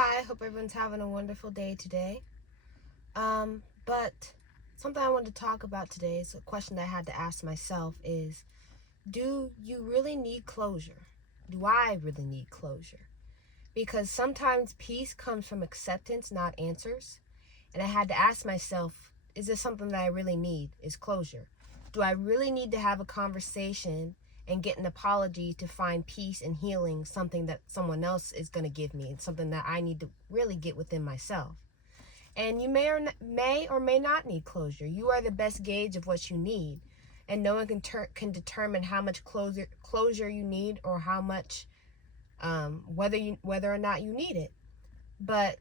Hi, hope everyone's having a wonderful day today. But something I wanted to talk about today is a question that I had to ask myself is, do you really need closure? Do I really need closure? Because sometimes peace comes from acceptance, not answers. And I had to ask myself, is this something that I really need? Is closure? Do I really need to have a conversation and get an apology to find peace and healing, something that someone else is going to give me and something that I need to really get within myself? And you may or may not need closure. You are the best gauge of what you need, and no one can determine how much closure you need, or how much whether or not you need it. But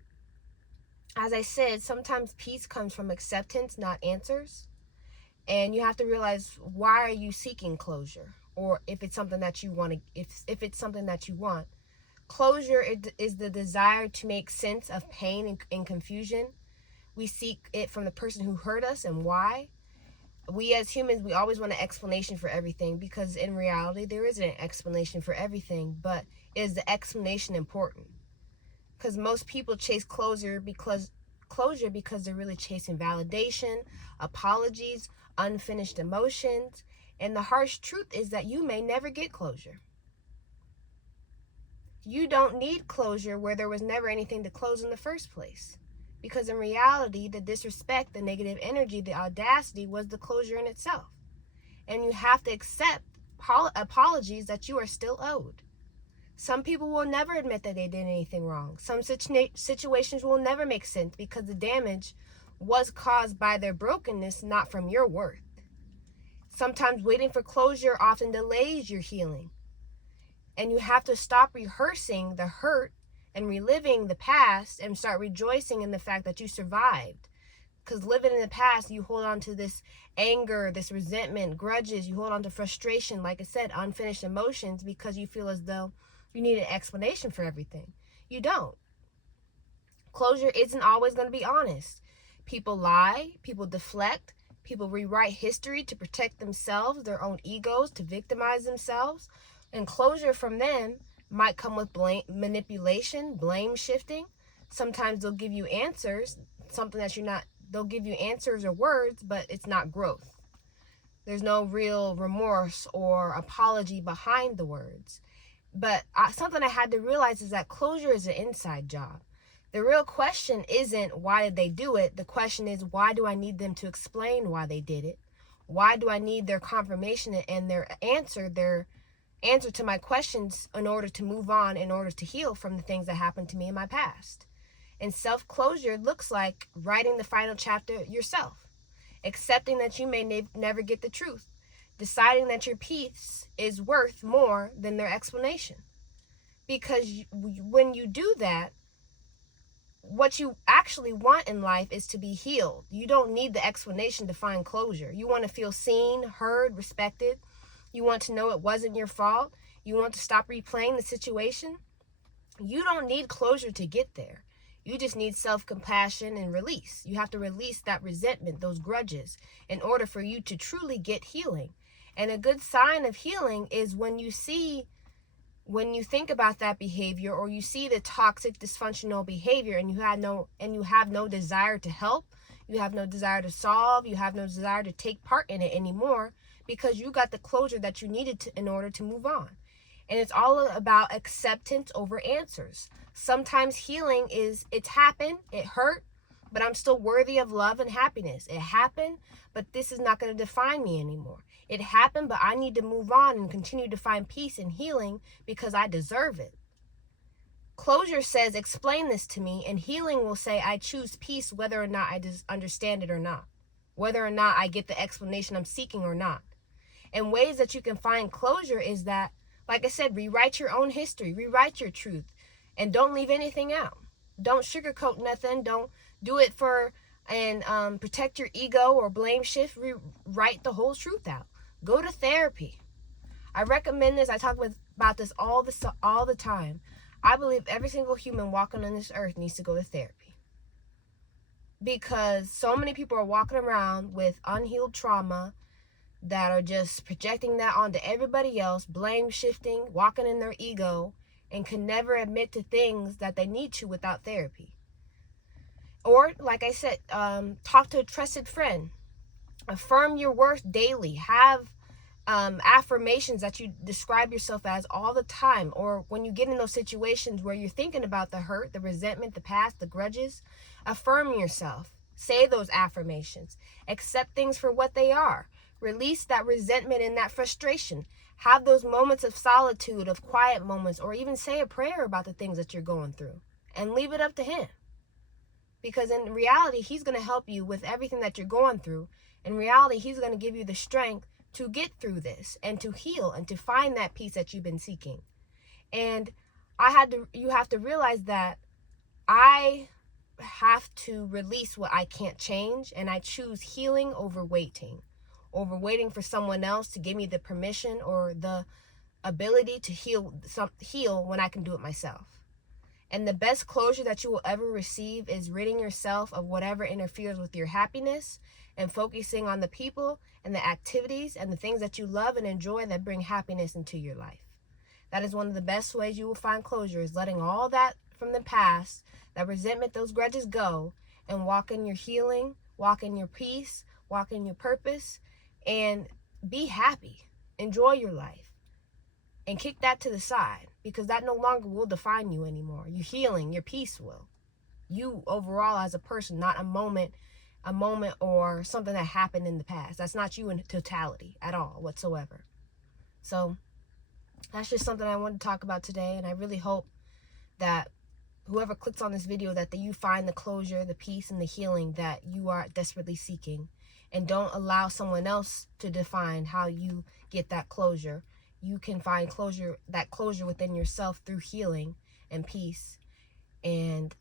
as I said, sometimes peace comes from acceptance, not answers. And you have to realize, why are you seeking closure? Or if it's something that you want to, if it's something that you want. Closure is the desire to make sense of pain and confusion. We seek it from the person who hurt us, and why. We as humans, we always want an explanation for everything, because in reality there isn't an explanation for everything. But is the explanation important? Because most people chase closure because they're really chasing validation, apologies, unfinished emotions. And the harsh truth is that you may never get closure. You don't need closure where there was never anything to close in the first place. Because in reality, the disrespect, the negative energy, the audacity was the closure in itself. And you have to accept apologies that you are still owed. Some people will never admit that they did anything wrong. Some situations will never make sense because the damage was caused by their brokenness, not from your worth. Sometimes waiting for closure often delays your healing. And you have to stop rehearsing the hurt and reliving the past and start rejoicing in the fact that you survived. Because living in the past, you hold on to this anger, this resentment, grudges. You hold on to frustration, like I said, unfinished emotions, because you feel as though you need an explanation for everything. You don't. Closure isn't always going to be honest. People lie, people deflect, people rewrite history to protect themselves, their own egos, to victimize themselves. And closure from them might come with manipulation, blame shifting. Sometimes they'll give you answers, something that you're not, they'll give you answers or words, but it's not growth. There's no real remorse or apology behind the words. But something I had to realize is that closure is an inside job. The real question isn't why did they do it? The question is, why do I need them to explain why they did it? Why do I need their confirmation and their answer to my questions in order to move on, in order to heal from the things that happened to me in my past? And self-closure looks like writing the final chapter yourself, accepting that you may never get the truth, deciding that your peace is worth more than their explanation. Because when you do that, what you actually want in life is to be healed. You don't need the explanation to find closure. You want to feel seen, heard, respected. You want to know it wasn't your fault. You want to stop replaying the situation. You don't need closure to get there. You just need self-compassion and release. You have to release that resentment, those grudges, in order for you to truly get healing. And a good sign of healing is when you think about that behavior, or you see the toxic, dysfunctional behavior, and you have no desire to help, you have no desire to solve, you have no desire to take part in it anymore, because you got the closure that you needed in order to move on. And it's all about acceptance over answers. Sometimes healing is, it's happened, it hurt, but I'm still worthy of love and happiness. It happened, but this is not going to define me anymore. It happened, but I need to move on and continue to find peace and healing because I deserve it. Closure says, explain this to me, and healing will say, I choose peace whether or not I understand it or not, whether or not I get the explanation I'm seeking or not. And ways that you can find closure is that, like I said, rewrite your own history, rewrite your truth, and don't leave anything out. Don't sugarcoat nothing. Don't do it and protect your ego or blame shift. Rewrite the whole truth out. Go to therapy. I recommend this. I talk about this all the time. I believe every single human walking on this earth needs to go to therapy, because so many people are walking around with unhealed trauma that are just projecting that onto everybody else, blame shifting, walking in their ego, and can never admit to things that they need to without therapy. Or, like I said, talk to a trusted friend. Affirm your worth daily. Have affirmations that you describe yourself as all the time. Or when you get in those situations where you're thinking about the hurt, the resentment, the past, the grudges, affirm yourself. Say those affirmations. Accept things for what they are. Release that resentment and that frustration. Have those moments of solitude, of quiet moments, or even say a prayer about the things that you're going through and leave it up to him. Because in reality, he's going to help you with everything that you're going through. In reality, he's going to give you the strength to get through this and to heal and to find that peace that you've been seeking. And you have to realize that I have to release what I can't change, and I choose healing over waiting for someone else to give me the permission or the ability to heal when I can do it myself. And the best closure that you will ever receive is ridding yourself of whatever interferes with your happiness and focusing on the people and the activities and the things that you love and enjoy that bring happiness into your life. That is one of the best ways you will find closure, is letting all that from the past, that resentment, those grudges go, and walk in your healing, walk in your peace, walk in your purpose, and be happy. Enjoy your life. And kick that to the side, because that no longer will define you anymore. Your healing, your peace will. You overall as a person, not a moment or something that happened in the past. That's not you in totality at all whatsoever. So that's just something I wanted to talk about today. And I really hope that whoever clicks on this video, that you find the closure, the peace, and the healing that you are desperately seeking. And don't allow someone else to define how you get that closure. You can find that closure within yourself through healing and peace and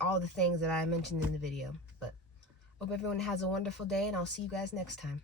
all the things that I mentioned in the video. But hope everyone has a wonderful day, and I'll see you guys next time.